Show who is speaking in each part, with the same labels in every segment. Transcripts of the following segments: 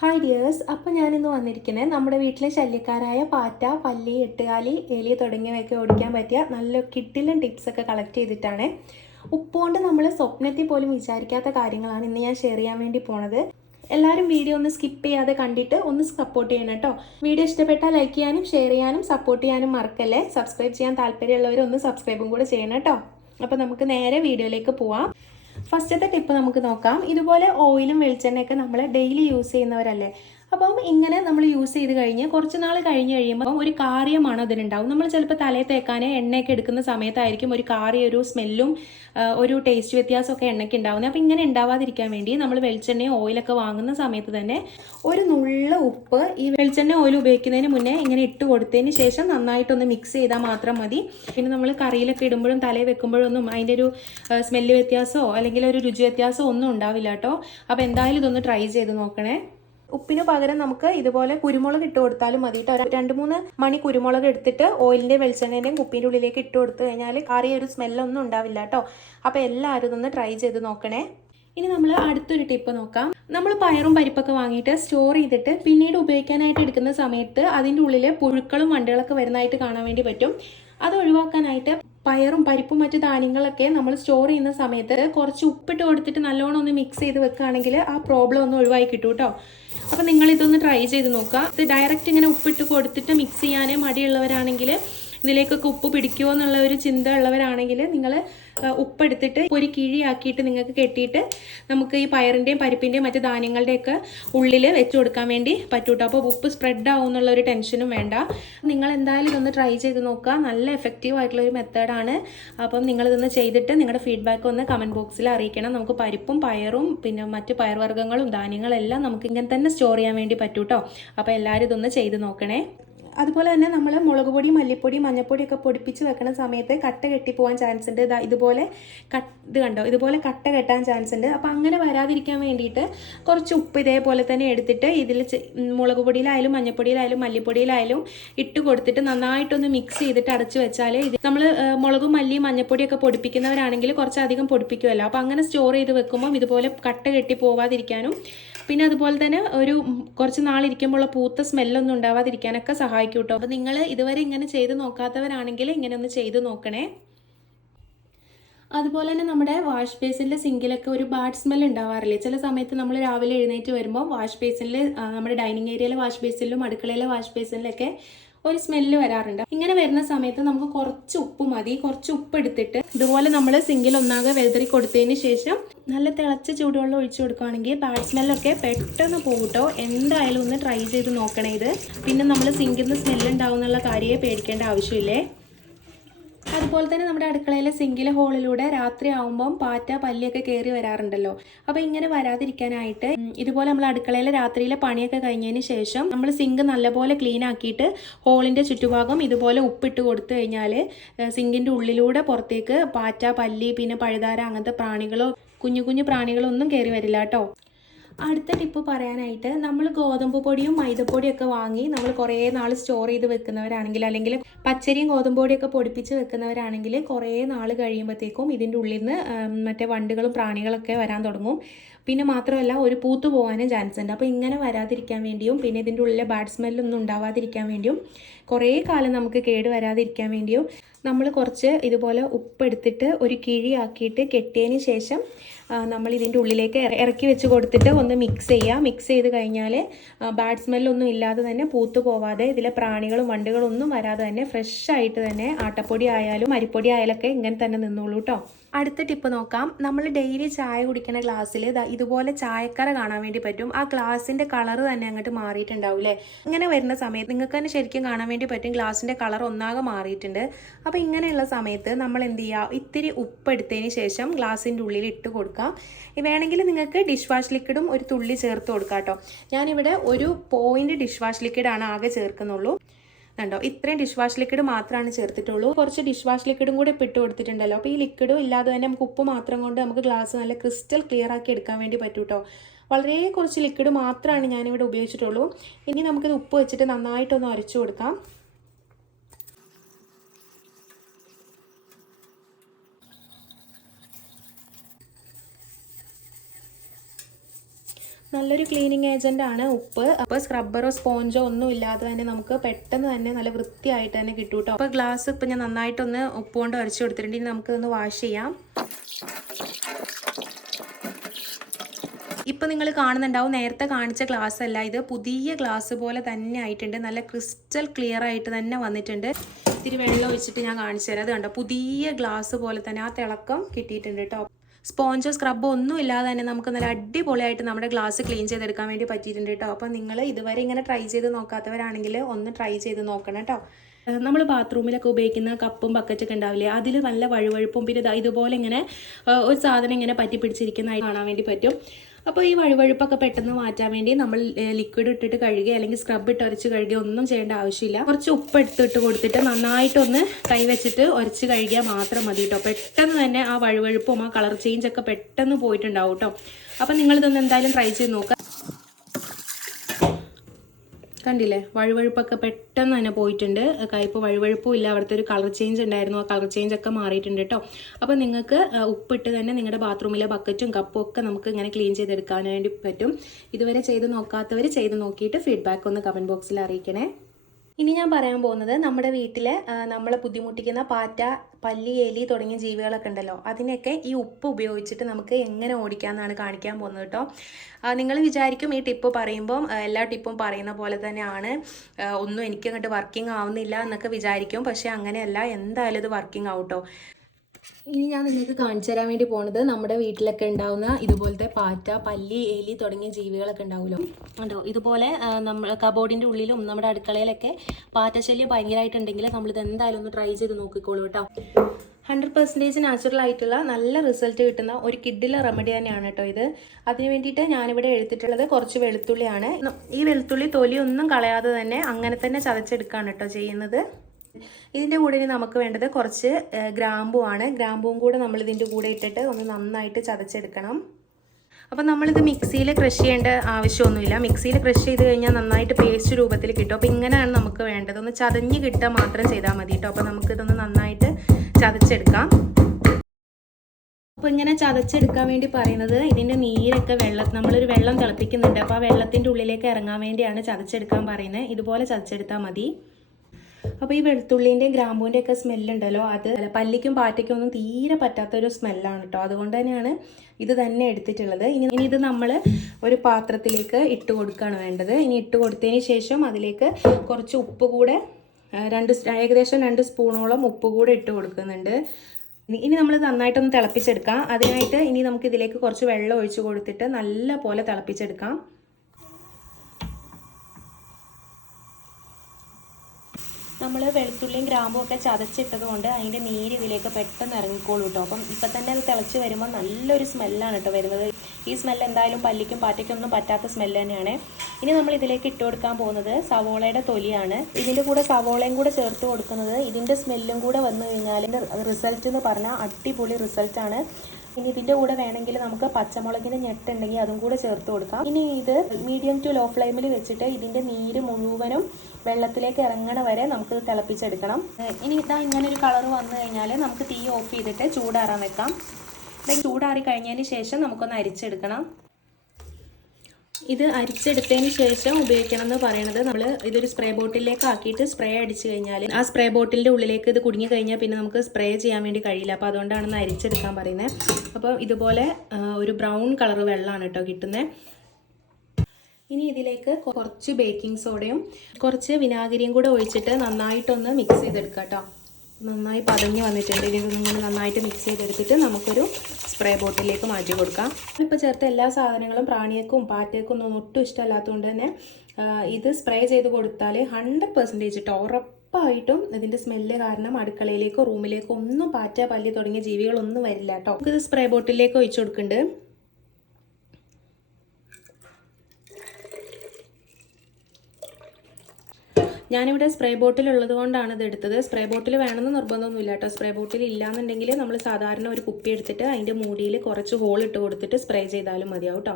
Speaker 1: Hi dears അപ്പോൾ ഞാനിന്ന് വന്നിരിക്കുന്നത് നമ്മുടെ വീട്ടിലെ ശല്യക്കാരായ പാറ്റ പല്ലി എട്ടുകാലി എലി തുടങ്ങിയവയൊക്കെ ഓടിക്കാൻ പറ്റിയ നല്ല കിട്ടിലും ടിപ്സൊക്കെ കളക്ട് ചെയ്തിട്ടാണ്. ഉപ്പുകൊണ്ട് നമ്മൾ സ്വപ്നത്തിൽ പോലും വിചാരിക്കാത്ത കാര്യങ്ങളാണ് ഇന്ന് ഞാൻ ഷെയർ ചെയ്യാൻ വേണ്ടി പോണത്. എല്ലാവരും വീഡിയോ ഒന്ന് സ്കിപ്പ് ചെയ്യാതെ കണ്ടിട്ട് ഒന്ന് സപ്പോർട്ട് ചെയ്യണം കേട്ടോ വീഡിയോ ഇഷ്ടപ്പെട്ടാൽ ലൈക്ക് ചെയ്യാനും ഷെയർ ചെയ്യാനും സപ്പോർട്ട് ചെയ്യാനും മറക്കല്ലേ? സബ്സ്ക്രൈബ് ചെയ്യാൻ താല്പര്യമുള്ളവർ ഒന്ന് സബ്സ്ക്രൈബും കൂടെ ചെയ്യണം കേട്ടോ അപ്പോൾ നമുക്ക് നേരെ വീഡിയോയിലേക്ക് പോവാം. ഫസ്റ്റത്തെ ടിപ്പ് നമുക്ക് നോക്കാം. ഇതുപോലെ ഓയിലും വെളിച്ചെണ്ണയൊക്കെ നമ്മൾ ഡെയിലി യൂസ് ചെയ്യുന്നവരല്ലേ? അപ്പം ഇങ്ങനെ നമ്മൾ യൂസ് ചെയ്ത് കഴിഞ്ഞ് കുറച്ച് നാൾ കഴിഞ്ഞ് കഴിയുമ്പോൾ ഒരു കാര്യമാണ് മണം അതിനുണ്ടാവും. നമ്മൾ ചിലപ്പോൾ തലയിൽ തേക്കാൻ എണ്ണയൊക്കെ എടുക്കുന്ന സമയത്തായിരിക്കും ഒരു കാറിയ ഒരു സ്മെല്ലും ഒരു ടേസ്റ്റ് വ്യത്യാസമൊക്കെ എണ്ണയ്ക്ക് ഉണ്ടാവുന്നത് അപ്പോൾ ഇങ്ങനെ ഉണ്ടാവാതിരിക്കാൻ വേണ്ടി നമ്മൾ വെളിച്ചെണ്ണയും ഓയിലൊക്കെ വാങ്ങുന്ന സമയത്ത് തന്നെ ഒരു നുള്ള ഉപ്പ് ഈ വെളിച്ചെണ്ണ ഓയിൽ ഉപയോഗിക്കുന്നതിന് മുന്നേ ഇങ്ങനെ ഇട്ട് കൊടുത്തതിന് ശേഷം നന്നായിട്ടൊന്ന് മിക്സ് ചെയ്താൽ മാത്രം മതി. പിന്നെ നമ്മൾ കറിയിലൊക്കെ ഇടുമ്പോഴും തലയിൽ വെക്കുമ്പോഴൊന്നും അതിന്റെ ഒരു സ്മെല്ല് വ്യത്യാസമോ അല്ലെങ്കിൽ ഒരു രുചി വ്യത്യാസമോ ഒന്നും ഉണ്ടാവില്ല കേട്ടോ. അപ്പോൾ എന്തായാലും ഇതൊന്ന് ട്രൈ ചെയ്ത് നോക്കണേ. ഉപ്പിന് പകരം നമുക്ക് ഇതുപോലെ കുരുമുളക് ഇട്ട് കൊടുത്താലും മതി. കേട്ടോ രണ്ട് മൂന്ന് മണി കുരുമുളക് എടുത്തിട്ട് ഓയിലിന്റെ വെളിച്ചെണ്ണേന്റെയും കുപ്പീന്റെ ഉള്ളിലേക്ക് ഇട്ട് കൊടുത്തു കഴിഞ്ഞാൽ കറിയ ഒരു സ്മെല്ലൊന്നും ഉണ്ടാവില്ല കേട്ടോ. അപ്പോൾ എല്ലാവരും ഇതൊന്ന് ട്രൈ ചെയ്ത് നോക്കണേ. ഇനി നമ്മൾ അടുത്തൊരു ടിപ്പ് നോക്കാം. നമ്മൾ പയറും പരിപ്പൊക്കെ വാങ്ങിയിട്ട് സ്റ്റോർ ചെയ്തിട്ട് പിന്നീട് ഉപയോഗിക്കാനായിട്ട് എടുക്കുന്ന സമയത്ത് അതിന്റെ ഉള്ളിൽ പുഴുക്കളും വണ്ടുകളൊക്കെ വരുന്നതായിട്ട് കാണാൻ വേണ്ടി പറ്റും. അത് ഒഴിവാക്കാനായിട്ട് പയറും പരിപ്പും മറ്റു ധാന്യങ്ങളൊക്കെ നമ്മൾ സ്റ്റോർ ചെയ്യുന്ന സമയത്ത് കുറച്ച് ഉപ്പിട്ട് കൊടുത്തിട്ട് നല്ലോണം ഒന്ന് മിക്സ് ചെയ്ത് വെക്കുകയാണെങ്കിൽ ആ പ്രോബ്ലം ഒന്ന് ഒഴിവാക്കി കിട്ടും കേട്ടോ. അപ്പോൾ നിങ്ങൾ ഇതൊന്ന് ട്രൈ ചെയ്ത് നോക്കുക. ഇത് ഡയറക്റ്റ് ഇങ്ങനെ ഉപ്പിട്ട് കൊടുത്തിട്ട് മിക്സ് ചെയ്യാനേ മടിയുള്ളവരാണെങ്കിൽ ഇതിലേക്കൊക്കെ ഉപ്പ് പിടിക്കുമോ എന്നുള്ള ഒരു ചിന്ത ഉള്ളവരാണെങ്കിൽ നിങ്ങൾ ഉപ്പെടുത്തിട്ട് ഒരു കിഴിയാക്കിയിട്ട് നിങ്ങൾക്ക് കെട്ടിയിട്ട് നമുക്ക് ഈ പയറിന്റെയും പരിപ്പിന്റെയും മറ്റ് ധാന്യങ്ങളുടെയൊക്കെ ഉള്ളിൽ വെച്ച് കൊടുക്കാൻ വേണ്ടി പറ്റൂട്ടോ. അപ്പോൾ ഉപ്പ് സ്പ്രെഡ് ആവും എന്നുള്ള ഒരു ടെൻഷനും വേണ്ട. നിങ്ങൾ എന്തായാലും ഇതൊന്ന് ട്രൈ ചെയ്ത് നോക്കുക. നല്ല എഫക്റ്റീവ് ആയിട്ടുള്ള ഒരു മെത്തേഡാണ് അപ്പം നിങ്ങളിതൊന്ന് ചെയ്തിട്ട് നിങ്ങളുടെ ഫീഡ്ബാക്ക് ഒന്ന് കമന്റ് ബോക്സിൽ അറിയിക്കണം. നമുക്ക് പരിപ്പും പയറും പിന്നെ മറ്റ് പയർവർഗങ്ങളും ധാന്യങ്ങളെല്ലാം നമുക്ക് ഇങ്ങനെ തന്നെ സ്റ്റോർ ചെയ്യാൻ വേണ്ടി പറ്റൂട്ടോ. അപ്പോൾ എല്ലാവരും ഇതൊന്ന് ചെയ്ത് നോക്കണേ. അതുപോലെ തന്നെ നമ്മൾ മുളക് പൊടി മല്ലിപ്പൊടി മഞ്ഞൾപ്പൊടി ഒക്കെ പൊടിപ്പിച്ച് വെക്കുന്ന സമയത്ത് കട്ട കെട്ടി പോകാൻ ചാൻസ് ഉണ്ട്. ഇതാ ഇതുപോലെ കട്ട് ഇത് കണ്ടോ? ഇതുപോലെ കട്ട കെട്ടാൻ ചാൻസ് ഉണ്ട്. അപ്പോൾ അങ്ങനെ വരാതിരിക്കാൻ വേണ്ടിയിട്ട് കുറച്ച് ഉപ്പ് ഇതേപോലെ തന്നെ എടുത്തിട്ട് ഇതിൽ മുളക് പൊടിയിലായാലും മഞ്ഞൾപ്പൊടിയിലായാലും മല്ലിപ്പൊടിയിലായാലും ഇട്ട് കൊടുത്തിട്ട് നന്നായിട്ടൊന്ന് മിക്സ് ചെയ്തിട്ട് അടച്ച് വെച്ചാൽ ഇത് നമ്മൾ മുളകും മല്ലിയും മഞ്ഞൾപ്പൊടിയൊക്കെ പൊടിപ്പിക്കുന്നവരാണെങ്കിൽ കുറച്ചധികം പൊടിപ്പിക്കുമല്ലോ അപ്പോൾ അങ്ങനെ സ്റ്റോർ ചെയ്ത് വെക്കുമ്പോൾ ഇതുപോലെ കട്ട കെട്ടി പോവാതിരിക്കാനും പിന്നെ അതുപോലെ തന്നെ ഒരു കുറച്ച് നാളിരിക്കുമ്പോൾ പൂത്ത സ്മെല്ലൊന്നും ഉണ്ടാവാതിരിക്കാനൊക്കെ സഹായിക്കും. കേട്ടോ അപ്പോൾ നിങ്ങൾ ഇതുവരെ ഇങ്ങനെ ചെയ്ത് നോക്കാത്തവരാണെങ്കിൽ ഇങ്ങനെ ഒന്ന് ചെയ്ത് നോക്കണേ. അതുപോലെ തന്നെ നമ്മുടെ വാഷ് ബേസിന്റെ സിങ്കിലൊക്കെ ഒരു ബാഡ് സ്മെൽ ഉണ്ടാവാറില്ലേ? ചില സമയത്ത് നമ്മൾ രാവിലെ എഴുന്നേറ്റ് വരുമ്പോൾ വാഷ് ബേസിനിൽ നമ്മുടെ ഡൈനിങ് ഏരിയയിലെ വാഷ് ബേസിലും അടുക്കളയിലെ വാഷ് ബേസിനിലൊക്കെ ഒരു സ്മെല്ല് വരാറുണ്ട്. ഇങ്ങനെ വരുന്ന സമയത്ത് നമുക്ക് കുറച്ച് ഉപ്പ് മതി. കുറച്ച് ഉപ്പ് എടുത്തിട്ട് ഇതുപോലെ നമ്മൾ സിങ്കിൽ ഒന്നാകെ വെതറി കൊടുത്തതിന് ശേഷം നല്ല തിളച്ച ചൂടുവെള്ളം ഒഴിച്ചു കൊടുക്കുകയാണെങ്കിൽ ബാഡ് സ്മെല്ലൊക്കെ പെട്ടെന്ന് പോകട്ടോ. എന്തായാലും ഒന്ന് ട്രൈ ചെയ്ത് നോക്കണേ ഇത്. പിന്നെ നമ്മൾ സിങ്കിൽ നിന്ന് സ്മെല്ല് ഉണ്ടാവുന്നുള്ള കാര്യമേ പേടിക്കേണ്ട ആവശ്യമില്ലേ? അതുപോലെ തന്നെ നമ്മുടെ അടുക്കളയിലെ സിങ്കിലെ ഹോളിലൂടെ രാത്രി ആകുമ്പം പാറ്റ പല്ലിയൊക്കെ കയറി വരാറുണ്ടല്ലോ. അപ്പോൾ ഇങ്ങനെ വരാതിരിക്കാനായിട്ട് ഇതുപോലെ നമ്മൾ അടുക്കളയിലെ രാത്രിയിലെ പണിയൊക്കെ കഴിഞ്ഞതിന് ശേഷം നമ്മൾ സിങ്ക് നല്ലപോലെ ക്ലീൻ ആക്കിയിട്ട് ഹോളിന്റെ ചുറ്റുഭാഗം ഇതുപോലെ ഉപ്പിട്ട് കൊടുത്തു കഴിഞ്ഞാൽ സിങ്കിന്റെ ഉള്ളിലൂടെ പുറത്തേക്ക് പാറ്റ പല്ലി പിന്നെ പഴുതാര അങ്ങനത്തെ പ്രാണികളോ കുഞ്ഞു കുഞ്ഞു പ്രാണികളൊന്നും കയറി വരില്ല കേട്ടോ. അടുത്ത ടിപ്പ് പറയാനായിട്ട് നമ്മൾ ഗോതമ്പ് പൊടിയും മൈദപ്പൊടിയും ഒക്കെ വാങ്ങി നമ്മൾ കുറേ നാൾ സ്റ്റോർ ചെയ്ത് വെക്കുന്നവരാണെങ്കിൽ അല്ലെങ്കിൽ പച്ചരിയും ഗോതമ്പ് പൊടിയൊക്കെ പൊടിപ്പിച്ച് വെക്കുന്നവരാണെങ്കിൽ കുറേ നാൾ കഴിയുമ്പോഴത്തേക്കും ഇതിന്റെ ഉള്ളിൽ നിന്ന് മറ്റേ വണ്ടുകളും പ്രാണികളൊക്കെ വരാൻ തുടങ്ങും. പിന്നെ മാത്രമല്ല ഒരു പൂത്ത് പോകാനും ചാൻസ് ഉണ്ട്. അപ്പോൾ ഇങ്ങനെ വരാതിരിക്കാൻ വേണ്ടിയും പിന്നെ ഇതിന്റെ ഉള്ളിലെ ബാഡ് സ്മെല്ലൊന്നും ഉണ്ടാവാതിരിക്കാൻ വേണ്ടിയും കുറേ കാലം നമുക്ക് കേട് വരാതിരിക്കാൻ വേണ്ടിയും നമ്മൾ കുറച്ച് ഇതുപോലെ ഉപ്പെടുത്തിട്ട് ഒരു കിഴിയാക്കിയിട്ട് കെട്ടിയതിന് ശേഷം നമ്മൾ ഇതിന്റെ ഉള്ളിലേക്ക് ഇറക്കി വെച്ച് കൊടുത്തിട്ട് ഒന്ന് മിക്സ് ചെയ്യുക മിക്സ് ചെയ്ത് കഴിഞ്ഞാൽ ബാഡ് സ്മെല്ലൊന്നും ഇല്ലാതെ തന്നെ പൂത്തു പോവാതെ ഇതിലെ പ്രാണികളും വണ്ടുകളും ഒന്നും വരാതെ തന്നെ ഫ്രഷ് ആയിട്ട് തന്നെ ആട്ടപ്പൊടി ആയാലും അരിപ്പൊടി ആയാലൊക്കെ ഇങ്ങനെ തന്നെ നിന്നോളൂ കേട്ടോ അടുത്ത ടിപ്പ് നോക്കാം. നമ്മൾ ഡെയിലി ചായ കുടിക്കുന്ന ഗ്ലാസ്സിൽ ഇതുപോലെ ചായക്കറ കാണാൻ വേണ്ടി പറ്റും. ആ ഗ്ലാസിന്റെ കളർ തന്നെ അങ്ങോട്ട് മാറിയിട്ടുണ്ടാവില്ലേ ഇങ്ങനെ വരുന്ന സമയത്ത് നിങ്ങൾക്ക് തന്നെ ശരിക്കും കാണാൻ വേണ്ടി പറ്റും ഗ്ലാസിന്റെ കളർ ഒന്നാകെ മാറിയിട്ടുണ്ട്. അപ്പോൾ ഇങ്ങനെയുള്ള സമയത്ത് നമ്മൾ എന്ത് ചെയ്യുക ഇത്തിരി ഉപ്പ് എടുത്തതിന് ശേഷം ഗ്ലാസിന്റെ ഉള്ളിൽ ഇട്ട് കൊടുക്കാം. വേണമെങ്കിൽ നിങ്ങൾക്ക് ഡിഷ് വാഷ് ലിക്വിഡും ഒരു തുള്ളി ചേർത്ത് കൊടുക്കാം കേട്ടോ ഞാനിവിടെ ഒരു പോയിന്റ് ഡിഷ് വാഷ് ലിക്വിഡാണ് ആകെ ചേർക്കുന്നുള്ളൂ. കണ്ടോ? ഇത്രയും ഡിഷ് വാഷ് ലിക്വിഡ് മാത്രമാണ് ചേർത്തിട്ടുള്ളൂ. കുറച്ച് ഡിഷ് വാഷ് ലിക്വിഡും കൂടെ ഇട്ട് കൊടുത്തിട്ടുണ്ടല്ലോ. അപ്പോൾ ഈ ലിക്വിഡും ഇല്ലാതെ തന്നെ നമുക്ക് ഉപ്പ് മാത്രം കൊണ്ട് നമുക്ക് ഗ്ലാസ് നല്ല ക്രിസ്റ്റൽ ക്ലിയർ ആക്കി എടുക്കാൻ വേണ്ടി പറ്റൂ കേട്ടോ വളരെ കുറച്ച് ലിക്വിഡ് മാത്രമാണ് ഞാനിവിടെ ഉപയോഗിച്ചിട്ടുള്ളൂ. ഇനി നമുക്കിത് ഉപ്പ് വെച്ചിട്ട് നന്നായിട്ടൊന്ന് അരച്ചു കൊടുക്കാം. നല്ലൊരു ക്ലീനിങ് ഏജന്റ് ആണ് ഉപ്പ്. അപ്പോൾ സ്ക്രബ്ബറോ സ്പോഞ്ചോ ഒന്നും ഇല്ലാതെ തന്നെ നമുക്ക് പെട്ടെന്ന് തന്നെ നല്ല വൃത്തിയായിട്ട് തന്നെ കിട്ടും കേട്ടോ. അപ്പോൾ ഗ്ലാസ് ഇപ്പം ഞാൻ നന്നായിട്ടൊന്ന് ഉപ്പ് കൊണ്ട് ഉരച്ച് കൊടുത്തിട്ടുണ്ട്. ഇനി നമുക്കിതൊന്ന് വാഷ് ചെയ്യാം. ഇപ്പം നിങ്ങൾ കാണുന്നുണ്ടാവും നേരത്തെ കാണിച്ച ഗ്ലാസ് അല്ല ഇത്. പുതിയ ഗ്ലാസ് പോലെ തന്നെ ആയിട്ടുണ്ട്. നല്ല ക്രിസ്റ്റൽ ക്ലിയർ ആയിട്ട് തന്നെ വന്നിട്ടുണ്ട്. ഇത്തിരി വെള്ളം ഒഴിച്ചിട്ട് ഞാൻ കാണിച്ചു തരാം. അത് കണ്ടോ? പുതിയ ഗ്ലാസ് പോലെ തന്നെ ആ തിളക്കം കിട്ടിയിട്ടുണ്ട് കേട്ടോ. സ്പോഞ്ചോ സ്ക്രബോ ഒന്നും ഇല്ലാതെ തന്നെ നമുക്ക് നല്ല അടിപൊളിയായിട്ട് നമ്മുടെ ഗ്ലാസ് ക്ലീൻ ചെയ്തെടുക്കാൻ വേണ്ടി പറ്റിയിട്ടുണ്ട് കേട്ടോ അപ്പോൾ നിങ്ങൾ ഇതുവരെ ഇങ്ങനെ ട്രൈ ചെയ്ത് നോക്കാത്തവരാണെങ്കിൽ ഒന്ന് ട്രൈ ചെയ്ത് നോക്കണം കേട്ടോ നമ്മൾ ബാത്റൂമിലൊക്കെ ഉപയോഗിക്കുന്ന കപ്പും ബക്കറ്റൊക്കെ ഉണ്ടാവില്ലേ? അതിൽ നല്ല വഴുവഴുപ്പും പിന്നെ ഇതുപോലെ ഇങ്ങനെ ഒരു സാധനം ഇങ്ങനെ പറ്റി പിടിച്ചിരിക്കുന്നതായി കാണാൻ വേണ്ടി പറ്റും. അപ്പോൾ ഈ വഴുവഴുപ്പൊക്കെ പെട്ടെന്ന് മാറ്റാൻ വേണ്ടി നമ്മൾ ലിക്വിഡ് ഇട്ടിട്ട് കഴുകുക അല്ലെങ്കിൽ സ്ക്രബ് ഇട്ട് ഉരച്ച് കഴുകുക ഒന്നും ചെയ്യേണ്ട ആവശ്യമില്ല. കുറച്ച് ഉപ്പ് എടുത്തിട്ട് കൊടുത്തിട്ട് നന്നായിട്ടൊന്ന് കൈ വെച്ചിട്ട് ഉരച്ച് കഴുകിയാൽ മാത്രം മതി കേട്ടോ പെട്ടെന്ന് തന്നെ ആ വഴുവഴുപ്പും ആ കളർ ചേഞ്ച് ഒക്കെ പെട്ടെന്ന് പോയിട്ടുണ്ടാവും കേട്ടോ അപ്പം നിങ്ങളിതൊന്ന് എന്തായാലും ട്രൈ ചെയ്ത് നോക്കുക കണ്ടില്ലേ? വഴുവഴുപ്പൊക്കെ പെട്ടെന്ന് തന്നെ പോയിട്ടുണ്ട്. കയ്പ് വഴുവഴുപ്പും ഇല്ല. അവിടുത്തെ ഒരു കളർ ചേഞ്ച് ഉണ്ടായിരുന്നു. ആ കളർ ചേഞ്ച് ഒക്കെ മാറിയിട്ടുണ്ട് കേട്ടോ അപ്പോൾ നിങ്ങൾക്ക് ഉപ്പിട്ട് തന്നെ നിങ്ങളുടെ ബാത്റൂമിലെ ബക്കറ്റും കപ്പും ഒക്കെ നമുക്ക് ഇങ്ങനെ ക്ലീൻ ചെയ്തെടുക്കാൻ വേണ്ടി പറ്റും. ഇതുവരെ ചെയ്ത് നോക്കാത്തവർ ചെയ്ത് നോക്കിയിട്ട് ഫീഡ്ബാക്ക് ഒന്ന് കമന്റ് ബോക്സിൽ അറിയിക്കണേ. ഇനി ഞാൻ പറയാൻ പോകുന്നത് നമ്മുടെ വീട്ടിൽ നമ്മളെ ബുദ്ധിമുട്ടിക്കുന്ന പാറ്റ പല്ലി എലി തുടങ്ങിയ ജീവികളൊക്കെ ഉണ്ടല്ലോ. അതിനൊക്കെ ഈ ഉപ്പ് ഉപയോഗിച്ചിട്ട് നമുക്ക് എങ്ങനെ ഓടിക്കാമെന്നാണ് കാണിക്കാൻ പോകുന്നത് കേട്ടോ. നിങ്ങൾ വിചാരിക്കും ഈ ടിപ്പ് പറയുമ്പം എല്ലാ ടിപ്പും പറയുന്ന പോലെ തന്നെയാണ്. ഒന്നും എനിക്ക് അങ്ങോട്ട് വർക്കിംഗ് ആവുന്നില്ല എന്നൊക്കെ വിചാരിക്കും പക്ഷേ അങ്ങനെയല്ല. എന്തായാലും ഇത് വർക്കിംഗ് ആവും കേട്ടോ. ഇനി ഞാൻ നിങ്ങൾക്ക് കാണിച്ചു തരാൻ വേണ്ടി പോണത് നമ്മുടെ വീട്ടിലൊക്കെ ഉണ്ടാവുന്ന ഇതുപോലത്തെ പാറ്റ പല്ലി എലി തുടങ്ങിയ ജീവികളൊക്കെ ഉണ്ടാവുമല്ലോ. ഉണ്ടോ ഇതുപോലെ നമ്മൾ കബോർഡിന്റെ ഉള്ളിലും നമ്മുടെ അടുക്കളയിലൊക്കെ പാറ്റശല്യം ഭയങ്കരമായിട്ടുണ്ടെങ്കിൽ നമ്മളിത് എന്തായാലും ഒന്ന് ട്രൈ ചെയ്ത് നോക്കിക്കോളൂ കേട്ടോ. ഹൺഡ്രഡ് പെർസെന്റേജ് നാച്ചുറൽ ആയിട്ടുള്ള നല്ല റിസൾട്ട് കിട്ടുന്ന ഒരു കിഡിലെ റെമഡി തന്നെയാണ് കേട്ടോ ഇത്. അതിന് വേണ്ടിയിട്ട് ഞാനിവിടെ എടുത്തിട്ടുള്ളത് കുറച്ച് വെളുത്തുള്ളിയാണ്. ഈ വെളുത്തുള്ളി തൊലിയൊന്നും കളയാതെ തന്നെ അങ്ങനെ തന്നെ ചതച്ചെടുക്കുകയാണ് കേട്ടോ ചെയ്യുന്നത്. ഇതിന്റെ കൂടെ ഇനി നമുക്ക് വേണ്ടത് കുറച്ച് ഗ്രാമ്പുവാണ്. ഗ്രാമ്പുവും കൂടെ നമ്മൾ ഇതിന്റെ കൂടെ ഇട്ടിട്ട് ഒന്ന് നന്നായിട്ട് ചതച്ചെടുക്കണം. അപ്പോൾ നമ്മളിത് മിക്സിയിൽ ക്രഷ് ചെയ്യേണ്ട ആവശ്യമൊന്നുമില്ല. മിക്സിയിൽ ക്രഷ് ചെയ്ത് കഴിഞ്ഞാൽ നന്നായിട്ട് പേസ്റ്റ് രൂപത്തിൽ കിട്ടും. അപ്പോൾ ഇങ്ങനെയാണ് നമുക്ക് വേണ്ടത്. ഒന്ന് ചതഞ്ഞ് കിട്ടാൻ മാത്രം ചെയ്താൽ മതി കേട്ടോ. അപ്പോൾ നമുക്കിതൊന്ന് നന്നായിട്ട് ചതച്ചെടുക്കാം. അപ്പോൾ ഇങ്ങനെ ചതച്ചെടുക്കാൻ വേണ്ടി പറയുന്നത് ഇതിന്റെ നീരൊക്കെ വെള്ളം നമ്മളൊരു വെള്ളം തിളപ്പിക്കുന്നുണ്ട്. അപ്പോൾ ആ വെള്ളത്തിന്റെ ഉള്ളിലേക്ക് ഇറങ്ങാൻ വേണ്ടിയാണ് ചതച്ചെടുക്കാൻ പറയുന്നത്. ഇതുപോലെ ചതച്ചെടുത്താൽ മതി. അപ്പോൾ ഈ വെളുത്തുള്ളിന്റെയും ഗ്രാമ്പൂവിന്റെ ഒക്കെ സ്മെല്ലുണ്ടല്ലോ അത് പല്ലിക്കും പാറ്റയ്ക്കും ഒന്നും തീരെ പറ്റാത്തൊരു സ്മെല്ലാണ് കേട്ടോ അതുകൊണ്ട് തന്നെയാണ് ഇത് തന്നെ എടുത്തിട്ടുള്ളത്. ഇനി ഇനി ഇത് നമ്മൾ ഒരു പാത്രത്തിലേക്ക് ഇട്ട് കൊടുക്കുകയാണ് വേണ്ടത്. ഇനി ഇട്ട് കൊടുത്തതിന് ശേഷം അതിലേക്ക് കുറച്ച് ഉപ്പ് കൂടെ രണ്ട് ഏകദേശം രണ്ട് സ്പൂണോളം ഉപ്പ് കൂടെ ഇട്ട് കൊടുക്കുന്നുണ്ട്. ഇനി- നമ്മൾ നന്നായിട്ടൊന്ന് തിളപ്പിച്ചെടുക്കാം. അതിനായിട്ട് ഇനി നമുക്ക് ഇതിലേക്ക് കുറച്ച് വെള്ളം ഒഴിച്ച് കൊടുത്തിട്ട് നല്ല പോലെ തിളപ്പിച്ചെടുക്കാം. നമ്മൾ വെളുത്തുള്ളിയും ഗ്രാമ്പും ഒക്കെ ചതച്ചിട്ടത് കൊണ്ട് അതിന്റെ നീര് ഇതിലേക്ക് പെട്ടെന്ന് ഇറങ്ങിക്കോളൂ കേട്ടോ അപ്പം ഇപ്പം തന്നെ അത് തിളച്ച് വരുമ്പോൾ നല്ലൊരു സ്മെല്ലാണ് കേട്ടോ വരുന്നത്. ഈ സ്മെല്ല് എന്തായാലും പല്ലിക്കും പാറ്റയ്ക്കും ഒന്നും പറ്റാത്ത സ്മെല്ല് തന്നെയാണ്. ഇനി നമ്മൾ ഇതിലേക്ക് ഇട്ട് കൊടുക്കാൻ പോകുന്നത് സവോളയുടെ തൊലിയാണ്. ഇതിന്റെ കൂടെ സവോളയും കൂടെ ചേർത്ത് കൊടുക്കുന്നത് ഇതിന്റെ സ്മെല്ലും കൂടെ വന്നു കഴിഞ്ഞാൽ റിസൾട്ട് എന്ന് പറഞ്ഞാൽ അടിപൊളി റിസൾട്ടാണ്. ഇനി ഇതിന്റെ കൂടെ വേണമെങ്കിൽ നമുക്ക് പച്ചമുളകിന് ഞെട്ടുണ്ടെങ്കിൽ അതും കൂടെ ചേർത്ത് കൊടുക്കാം. ഇനി ഇത് മീഡിയം ടു ലോ ഫ്ലെയിമിൽ വെച്ചിട്ട് ഇതിന്റെ നീര് മുഴുവനും വെള്ളത്തിലേക്ക് ഇറങ്ങണ വരെ നമുക്ക് തിളപ്പിച്ചെടുക്കണം. ഇനി ഇതാ ഇങ്ങനെ ഒരു കളർ വന്നു കഴിഞ്ഞാൽ നമുക്ക് തീ ഓഫ് ചെയ്തിട്ട് ചൂടാറാൻ വെക്കാം. ചൂടാറി കഴിഞ്ഞതിന് ശേഷം നമുക്കൊന്ന് അരിച്ചെടുക്കണം. ഇത് അരിച്ചെടുത്തതിന് ശേഷം ഉപയോഗിക്കണം എന്ന് പറയുന്നത് നമ്മൾ ഇതൊരു സ്പ്രേ ബോട്ടിലേക്ക് ആക്കിയിട്ട് സ്പ്രേ അടിച്ചു കഴിഞ്ഞാൽ ആ സ്പ്രേ ബോട്ടിലിന്റെ ഉള്ളിലേക്ക് ഇത് കുടുങ്ങി കഴിഞ്ഞാൽ പിന്നെ നമുക്ക് സ്പ്രേ ചെയ്യാൻ വേണ്ടി കഴിയില്ല. അപ്പോൾ അതുകൊണ്ടാണ് അരിച്ചെടുക്കാൻ പറയുന്നത് അപ്പോൾ ഇതുപോലെ ഒരു ബ്രൗൺ കളർ വെള്ളമാണ് കേട്ടോ കിട്ടുന്നത് ഇനി ഇതിലേക്ക് കുറച്ച് ബേക്കിംഗ് സോഡയും കുറച്ച് വിനാഗിരിയും കൂടെ ഒഴിച്ചിട്ട് നന്നായിട്ടൊന്ന് മിക്സ് ചെയ്തെടുക്കാം കേട്ടോ നന്നായി പതഞ്ഞ് വന്നിട്ടുണ്ട്. ഇനി ഇതൊന്നിങ്ങനെ നന്നായിട്ട് മിക്സ് ചെയ്തെടുത്തിട്ട് നമുക്കൊരു സ്പ്രേ ബോട്ടിലേക്ക് മാറ്റി കൊടുക്കാം. ഇപ്പോൾ ചേർത്ത എല്ലാ സാധനങ്ങളും പ്രാണിയേക്കും പാറ്റേക്കും ഒന്നും ഒട്ടും ഇഷ്ടമല്ലാത്തതുകൊണ്ട് തന്നെ ഇത് സ്പ്രേ ചെയ്ത് കൊടുത്താൽ ഹൺഡ്രഡ് പെർസെന്റേജ് കേട്ടോ ഉറപ്പായിട്ടും ഇതിന്റെ സ്മെല്ല് കാരണം അടുക്കളയിലേക്കോ റൂമിലേക്കോ ഒന്നും പാറ്റ പല്ലി തുടങ്ങിയ ജീവികളൊന്നും വരില്ല കേട്ടോ നമുക്കിത് സ്പ്രേ ബോട്ടിലേക്ക് ഒഴിച്ചു കൊടുക്കുന്നുണ്ട്. ഞാനിവിടെ സ്പ്രേ ബോട്ടിൽ ഉള്ളത് കൊണ്ടാണ് ഇത് എടുത്തത്. സ്പ്രേ ബോട്ടിൽ വേണമെന്ന് നിർബന്ധമൊന്നുമില്ല കേട്ടോ. സ്പ്രേ ബോട്ടിൽ ഇല്ലാന്നുണ്ടെങ്കിൽ നമ്മൾ സാധാരണ ഒരു കുപ്പി എടുത്തിട്ട് അതിന്റെ മൂടിയിൽ കുറച്ച് ഹോൾ ഇട്ട് കൊടുത്തിട്ട് സ്പ്രേ ചെയ്താലും മതിയാവും കേട്ടോ.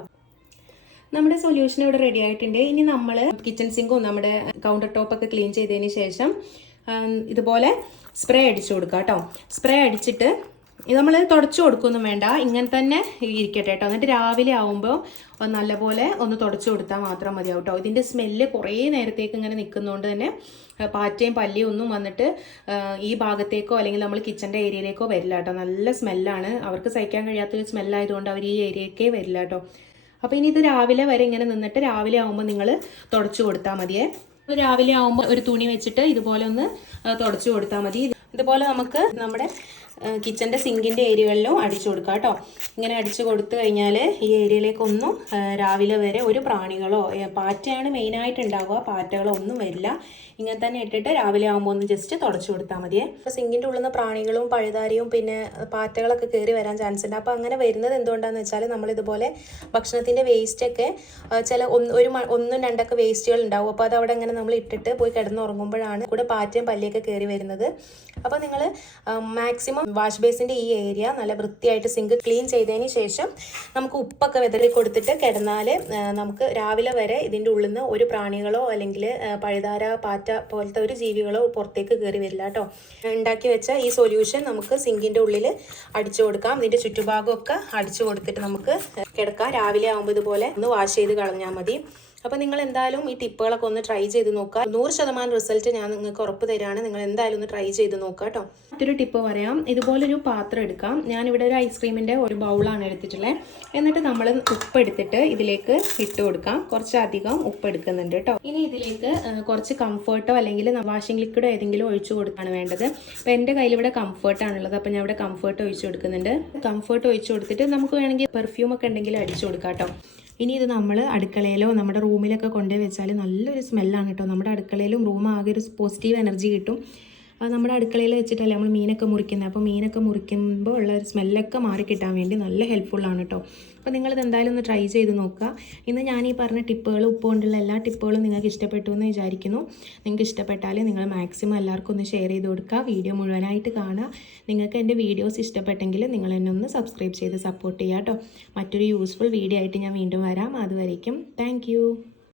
Speaker 1: നമ്മുടെ സൊല്യൂഷൻ ഇവിടെ റെഡി ആയിട്ടുണ്ട്. ഇനി നമ്മൾ കിച്ചൺ സിങ്കും നമ്മുടെ കൗണ്ടർ ടോപ്പൊക്കെ ക്ലീൻ ചെയ്തതിന് ശേഷം ഇതുപോലെ സ്പ്രേ അടിച്ചു കൊടുക്കുക കേട്ടോ. സ്പ്രേ അടിച്ചിട്ട് ഇത് നമ്മൾ തുടച്ചു കൊടുക്കൊന്നും വേണ്ട. ഇങ്ങനെ തന്നെ ഇരിക്കട്ടെ കേട്ടോ. എന്നിട്ട് രാവിലെ ആവുമ്പോൾ നല്ലപോലെ ഒന്ന് തുടച്ചു കൊടുത്താൽ മാത്രം മതിയാവും കേട്ടോ. ഇതിന്റെ സ്മെല്ല് കുറേ നേരത്തേക്ക് ഇങ്ങനെ നിൽക്കുന്നതുകൊണ്ട് തന്നെ പാറ്റയും പല്ലിയും ഒന്നും വന്നിട്ട് ഈ ഭാഗത്തേക്കോ അല്ലെങ്കിൽ നമ്മൾ കിച്ചന്റെ ഏരിയയിലേക്കോ വരില്ല കേട്ടോ. നല്ല സ്മെല്ലാണ്. അവർക്ക് സഹിക്കാൻ കഴിയാത്തൊരു സ്മെല്ലായതുകൊണ്ട് അവർ ഈ ഏരിയക്കേ വരില്ല കേട്ടോ. അപ്പോൾ ഇനി ഇത് രാവിലെ വരെ ഇങ്ങനെ നിന്നിട്ട് രാവിലെ ആവുമ്പോൾ നിങ്ങൾ തുടച്ചു കൊടുത്താൽ മതിയേ. രാവിലെ ആവുമ്പോൾ ഒരു തുണി വെച്ചിട്ട് ഇതുപോലെ ഒന്ന് തുടച്ചു കൊടുത്താൽ മതി. ഇതുപോലെ നമുക്ക് നമ്മുടെ കിച്ചന്റെ സിങ്കിന്റെ ഏരിയകളിലും അടിച്ചു കൊടുക്കുക കേട്ടോ. ഇങ്ങനെ അടിച്ചു കൊടുത്തു കഴിഞ്ഞാൽ ഈ ഏരിയയിലേക്കൊന്നും രാവിലെ വരെ ഒരു പ്രാണികളോ പാറ്റയാണ് മെയിനായിട്ട് ഉണ്ടാവുക. പാറ്റകളോ ഒന്നും വരില്ല. ഇങ്ങനെ തന്നെ ഇട്ടിട്ട് രാവിലെ ആകുമ്പോൾ ഒന്ന് ജസ്റ്റ് തുടച്ചു കൊടുത്താൽ മതിയേ. അപ്പോൾ സിങ്കിന്റെ ഉള്ളിൽ നിന്ന് പ്രാണികളും പഴുതാരിയും പിന്നെ പാറ്റകളൊക്കെ കയറി വരാൻ ചാൻസ് ഉണ്ട്. അപ്പോൾ അങ്ങനെ വരുന്നത് എന്തുകൊണ്ടാണെന്ന് വെച്ചാൽ നമ്മളിതുപോലെ ഭക്ഷണത്തിന്റെ വേസ്റ്റൊക്കെ ചില ഒന്ന് ഒരു ഒന്നും രണ്ടൊക്കെ വേസ്റ്റുകൾ ഉണ്ടാവും. അപ്പോൾ അത് അവിടെ ഇങ്ങനെ നമ്മൾ ഇട്ടിട്ട് പോയി കിടന്നുറങ്ങുമ്പോഴാണ് കൂടെ പാറ്റയും പല്ലിയൊക്കെ കയറി വരുന്നത്. അപ്പോൾ നിങ്ങൾ മാക്സിമം വാഷ് ബേസിന്റെ ഈ ഏരിയ നല്ല വൃത്തിയായിട്ട് സിങ്ക് ക്ലീൻ ചെയ്തതിന് ശേഷം നമുക്ക് ഉപ്പൊക്കെ വിതറി കൊടുത്തിട്ട് കിടന്നാൽ നമുക്ക് രാവിലെ വരെ ഇതിന്റെ ഉള്ളിൽ നിന്ന് ഒരു പ്രാണികളോ അല്ലെങ്കിൽ പഴുതാര പാറ്റ പോലത്തെ ഒരു ജീവികളോ പുറത്തേക്ക് കയറി വരില്ല കേട്ടോ. ഉണ്ടാക്കി വെച്ച ഈ സൊല്യൂഷൻ നമുക്ക് സിങ്കിന്റെ ഉള്ളിൽ അടിച്ചു കൊടുക്കാം. ഇതിന്റെ ചുറ്റുഭാഗമൊക്കെ അടിച്ചു കൊടുത്തിട്ട് നമുക്ക് കിടക്കാം. രാവിലെ ആകുമ്പോൾ ഇതുപോലെ ഒന്ന് വാഷ് ചെയ്ത് കളഞ്ഞാൽ മതി. അപ്പോൾ നിങ്ങൾ എന്തായാലും ഈ ടിപ്പുകളൊക്കെ ഒന്ന് ട്രൈ ചെയ്ത് നോക്കുക. നൂറ് ശതമാനം റിസൾട്ട് ഞാൻ നിങ്ങൾക്ക് ഉറപ്പ് തരാണ് നിങ്ങൾ എന്തായാലും ഒന്ന് ട്രൈ ചെയ്ത് നോക്കുക കേട്ടോ. മറ്റൊരു ടിപ്പ് പറയാം. ഇതുപോലൊരു പാത്രം എടുക്കാം. ഞാനിവിടെ ഒരു ഐസ്ക്രീമിന്റെ ഒരു ബൗളാണ് എടുത്തിട്ടുള്ളത് എന്നിട്ട് നമ്മൾ ഉപ്പ് എടുത്തിട്ട് ഇതിലേക്ക് ഇട്ട് കൊടുക്കാം. കുറച്ചധികം ഉപ്പ് എടുക്കുന്നുണ്ട് കേട്ടോ. ഇനി ഇതിലേക്ക് കുറച്ച് കംഫേർട്ടോ അല്ലെങ്കിൽ വാഷിംഗ് ലിക്വിഡോ ഏതെങ്കിലും ഒഴിച്ചു കൊടുക്കുകയാണ് വേണ്ടത്. അപ്പോൾ എന്റെ കയ്യിൽ ഇവിടെ കംഫർട്ടാണുള്ളത് അപ്പോൾ ഞാൻ ഇവിടെ കംഫേർട്ട് ഒഴിച്ചു കൊടുക്കുന്നുണ്ട്. കംഫേർട്ട് ഒഴിച്ചു കൊടുത്തിട്ട് നമുക്ക് വേണമെങ്കിൽ പെർഫ്യൂം ഒക്കെ ഉണ്ടെങ്കിൽ അടിച്ചു കൊടുക്കാം കേട്ടോ. ഇനി ഇത് നമ്മൾ അടുക്കളയിലോ നമ്മുടെ റൂമിലൊക്കെ കൊണ്ടുപോയി വെച്ചാൽ നല്ലൊരു സ്മെല്ലാണ് കേട്ടോ. നമ്മുടെ അടുക്കളയിലും റൂം ആകെ ഒരു പോസിറ്റീവ് എനർജി കിട്ടും. നമ്മുടെ അടുക്കളയിൽ വെച്ചിട്ടല്ലേ നമ്മൾ മീനൊക്കെ മുറിക്കുന്നത്. അപ്പോൾ മീനൊക്കെ മുറിക്കുമ്പോൾ ഉള്ള ഒരു സ്മെല്ലൊക്കെ മാറി കിട്ടാൻ വേണ്ടി നല്ല ഹെൽപ്ഫുള്ളാണ് കേട്ടോ. അപ്പോൾ നിങ്ങളിത് എന്തായാലും ഒന്ന് ട്രൈ ചെയ്ത് നോക്കുക. ഇന്ന് ഞാൻ ഈ പറഞ്ഞ ടിപ്പുകൾ ഉപ്പ് കൊണ്ടുള്ള എല്ലാ ടിപ്പുകളും നിങ്ങൾക്ക് ഇഷ്ടപ്പെട്ടു എന്ന് വിചാരിക്കുന്നു. നിങ്ങൾക്ക് ഇഷ്ടപ്പെട്ടാൽ നിങ്ങൾ മാക്സിമം എല്ലാവർക്കും ഒന്ന് ഷെയർ ചെയ്ത് കൊടുക്കുക. വീഡിയോ മുഴുവനായിട്ട് കാണുക. നിങ്ങൾക്ക് എന്റെ വീഡിയോസ് ഇഷ്ടപ്പെട്ടെങ്കിൽ നിങ്ങൾ എന്നെ ഒന്ന് സബ്സ്ക്രൈബ് ചെയ്ത് സപ്പോർട്ട് ചെയ്യുക കേട്ടോ. മറ്റൊരു യൂസ്ഫുൾ വീഡിയോ ആയിട്ട് ഞാൻ വീണ്ടും വരാം. അതുവരേക്കും താങ്ക്